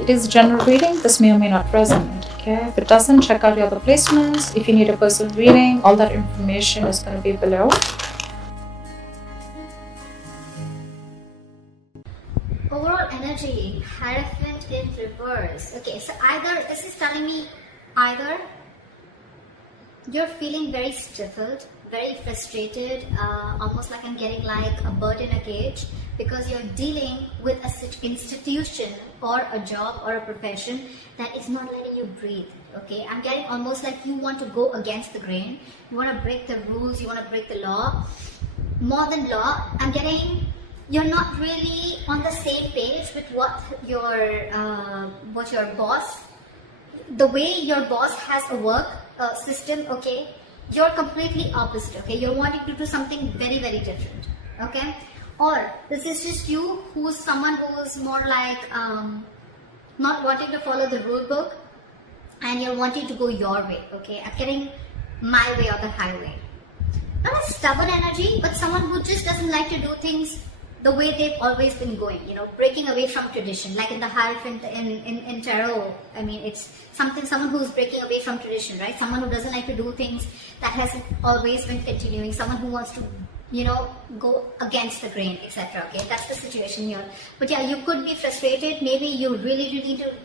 it is general reading. This may or may not resonate. Okay, if it doesn't, check out your other placements. If you need a personal reading, all that information is going to be below. Overall energy, Hierophant in reverse. Okay, so either this is telling me either you're feeling very stifled, very frustrated, almost like I'm getting like a bird in a cage, because you're dealing with an institution or a job or a profession that is not letting you breathe. Okay, I'm getting almost like you want to go against the grain, you want to break the rules, you want to break the law. More than law, I'm getting you're not really on the same page with what your boss, the way your boss has a work system. Okay, you're completely opposite. Okay, you're wanting to do something very, very different. Okay, or this is just you who's someone who's more like not wanting to follow the rule book, and you're wanting to go your way. Okay, I'm getting my way or the highway. Not a stubborn energy, but someone who just doesn't like to do things the way they've always been going, you know, breaking away from tradition. Like in the Hierophant in tarot, I mean, it's someone who's breaking away from tradition, right? Someone who doesn't like to do things that hasn't always been continuing, someone who wants to, you know, go against the grain, etc. Okay, that's the situation here. But yeah, you could be frustrated. Maybe you really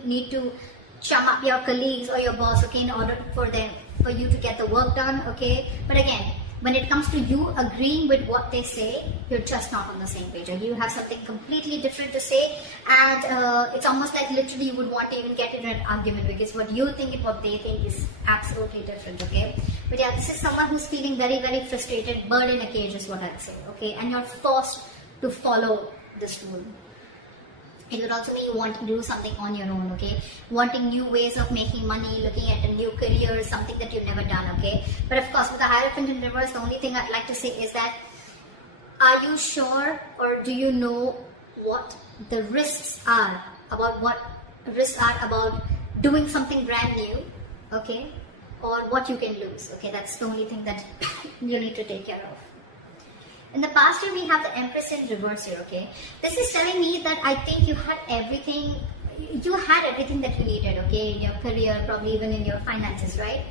need to chum up your colleagues or your boss, okay, in order for you to get the work done. Okay, but again, when it comes to you agreeing with what they say, you're just not on the same page, or you have something completely different to say, and it's almost like literally you would want to even get into an argument, because what you think and what they think is absolutely different. Okay, but yeah, this is someone who's feeling very, very frustrated, bird in a cage is what I'd say. Okay, and you're forced to follow this rule. It would also mean you want to do something on your own, okay? Wanting new ways of making money, looking at a new career, something that you've never done, okay? But of course, with the Hierophant in reverse, the only thing I'd like to say is that, are you sure, or do you know what the risks are about doing something brand new, okay? Or what you can lose, okay? That's the only thing that you need to take care of. In the past year, we have the Empress in reverse here, okay? This is telling me that I think you had everything that you needed, okay? In your career, probably even in your finances, right?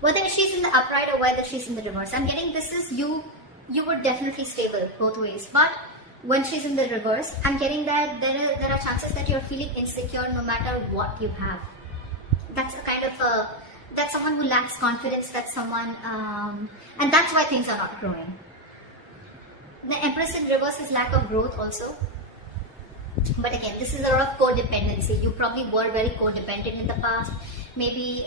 Whether she's in the upright or whether she's in the reverse, I'm getting this is you were definitely stable both ways. But when she's in the reverse, I'm getting that there are chances that you're feeling insecure no matter what you have. That's a kind of that's someone who lacks confidence, that's someone, and that's why things are not growing. The Empress in reverse is lack of growth also. But again, this is a lot of codependency. You probably were very codependent in the past. Maybe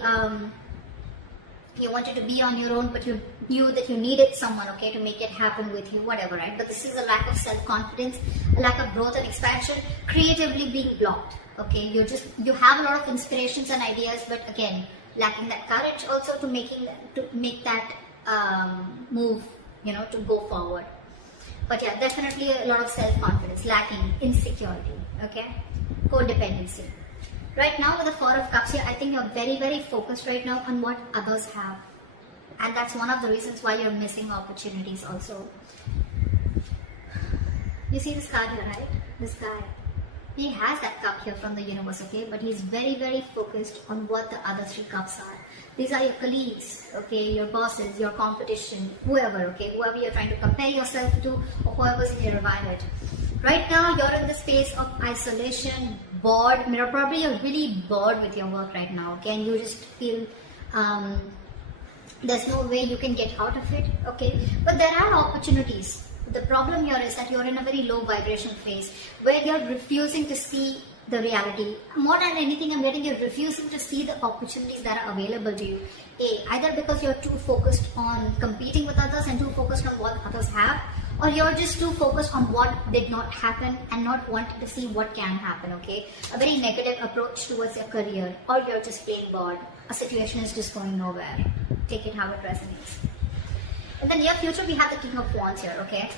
you wanted to be on your own, but you knew that you needed someone, okay, to make it happen with you, whatever, right? But this is a lack of self-confidence, a lack of growth and expansion, creatively being blocked, okay? You have a lot of inspirations and ideas, but again, lacking that courage also to make that move, you know, to go forward. But yeah, definitely a lot of self-confidence, lacking, insecurity, okay? Codependency. Right now with the Four of Cups here, I think you're very, very focused right now on what others have. And that's one of the reasons why you're missing opportunities also. You see this card here, right? This guy. He has that cup here from the universe, okay? But he's very, very focused on what the other three cups are. These are your colleagues, okay, your bosses, your competition, whoever, okay, whoever you're trying to compare yourself to, or whoever's in your environment. Right now, you're in the space of isolation, bored. Probably you're really bored with your work right now, okay, and you just feel there's no way you can get out of it, okay. But there are opportunities. The problem here is that you're in a very low vibration phase where you're refusing to see the reality. More than anything, I'm getting you're refusing to see the opportunities that are available to you. Either because you're too focused on competing with others and too focused on what others have, or you're just too focused on what did not happen and not wanting to see what can happen, okay? A very negative approach towards your career, or you're just plain bored. A situation is just going nowhere. Take it how it resonates. In the near future, we have the King of Wands here, okay?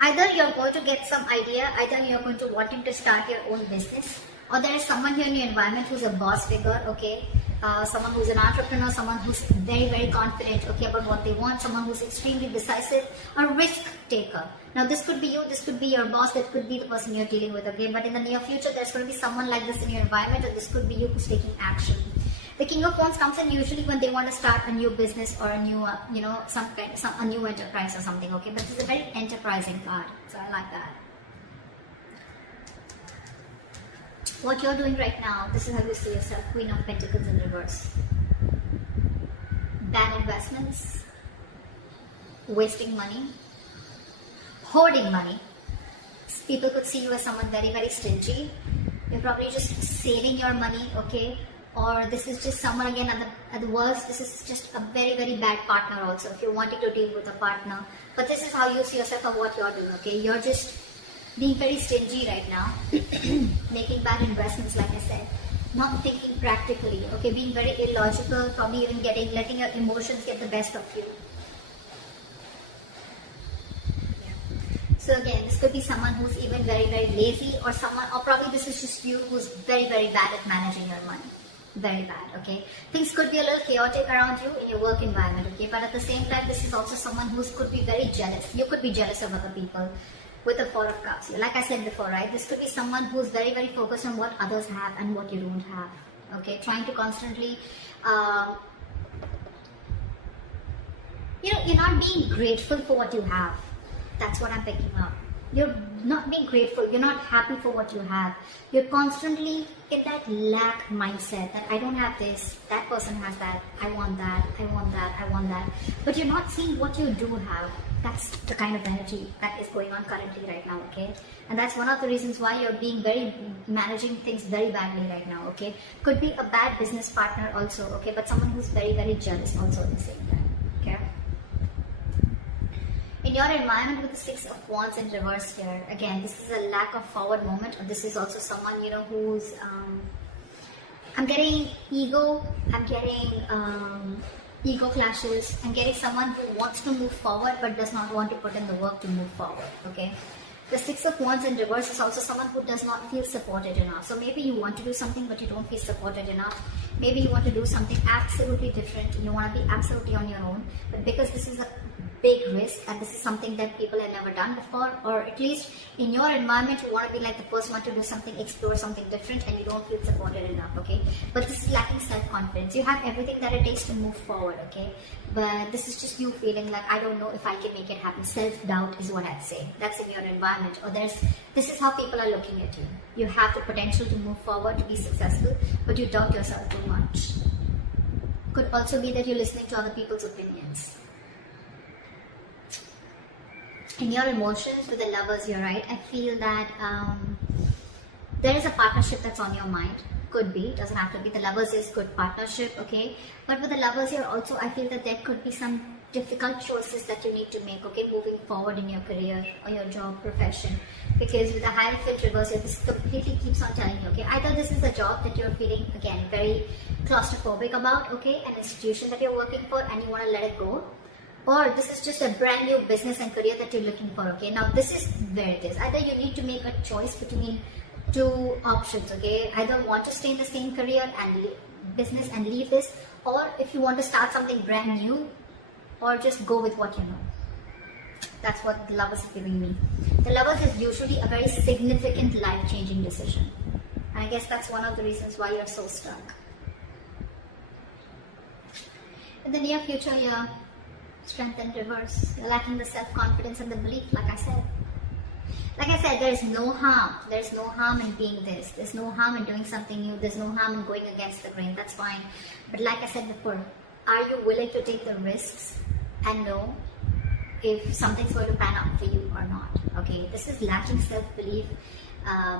Either you're going to get some idea, either you're going to wanting to start your own business, or there is someone here in your environment who's a boss figure, okay? someone who's an entrepreneur, someone who's very, very confident, okay, about what they want, someone who's extremely decisive, a risk taker. Now, this could be you, this could be your boss, that could be the person you're dealing with, okay, but in the near future, there's going to be someone like this in your environment, and this could be you who's taking action. The King of Wands comes in usually when they want to start a new business or a new, a new enterprise or something, okay, but this is a very enterprising card, so I like that. What you're doing right now, this is how you see yourself. Queen of Pentacles in reverse. Bad investments, wasting money, hoarding money. People could see you as someone very, very stingy. You're probably just saving your money, okay? Or this is just someone, again, at the worst, this is just a very, very bad partner also, if you're wanting to deal with a partner. But this is how you see yourself of what you're doing, okay? You're just being very stingy right now, making bad investments, like I said, not thinking practically, okay, being very illogical, probably even letting your emotions get the best of you. Yeah. So again, this could be someone who's even very, very lazy, or probably this is just you who's very, very bad at managing your money. Very bad, okay? Things could be a little chaotic around you in your work environment, okay? But at the same time, this is also someone who could be very jealous. You could be jealous of other people. With the Four of Cups, like I said before, right? This could be someone who's very, very focused on what others have and what you don't have. Okay, trying to constantly, you're not being grateful for what you have. That's what I'm picking up. You're not being grateful. You're not happy for what you have. You're constantly in that lack mindset that I don't have this, that person has that, I want that, I want that, I want that. But you're not seeing what you do have. That's the kind of energy that is going on currently right now, okay? And that's one of the reasons why you're managing things very badly right now, okay? Could be a bad business partner also, okay? But someone who's very, very jealous also at the same time, okay? In your environment with the Six of Wands in reverse here, again, this is a lack of forward moment, or this is also someone, who's, I'm getting ego, I'm getting ego clashes, I'm getting someone who wants to move forward but does not want to put in the work to move forward, okay? The Six of Wands in reverse is also someone who does not feel supported enough. So maybe you want to do something but you don't feel supported enough. Maybe you want to do something absolutely different and you want to be absolutely on your own, but because this is a big risk and this is something that people have never done before, or at least in your environment you want to be like the first one to do something, explore something different, and you don't feel supported enough, okay? But this is lacking self-confidence. You have everything that it takes to move forward, okay? But this is just you feeling like, I don't know if I can make it happen. Self-doubt is what I'd say. That's in your environment, or this is how people are looking at you. You have the potential to move forward, to be successful, but you doubt yourself too much. Could also be that you're listening to other people's opinions. In your emotions with the Lovers, you're right. I feel that there is a partnership that's on your mind. Could be, doesn't have to be. The Lovers is good partnership, okay? But with the Lovers here also, I feel that there could be some difficult choices that you need to make, okay, moving forward in your career or your job, profession. Because with the Hierophant reverse here, this completely keeps on telling you, okay, either this is a job that you're feeling, again, very claustrophobic about, okay, an institution that you're working for and you want to let it go, or this is just a brand new business and career that you're looking for, okay? Now, this is where it is. Either you need to make a choice between two options, okay? Either want to stay in the same career and business and leave this, or if you want to start something brand new, or just go with what you know. That's what the Lovers is giving me. The Lovers is usually a very significant life-changing decision. And I guess that's one of the reasons why you're so stuck. In the near future, you're strength in reverse. You're lacking the self-confidence and the belief, like I said. Like I said, there's no harm. There's no harm in being this. There's no harm in doing something new. There's no harm in going against the grain. That's fine. But like I said before, are you willing to take the risks and know if something's going to pan out for you or not? Okay, this is lacking self-belief,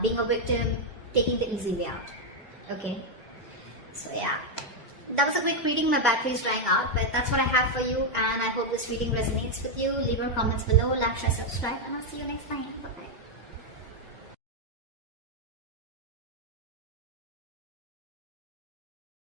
being a victim, taking the easy way out. Okay, so yeah. That was a quick reading. My battery is drying out, but that's what I have for you, and I hope this reading resonates with you. Leave your comments below, like, share, subscribe, and I'll see you next time. Bye-bye.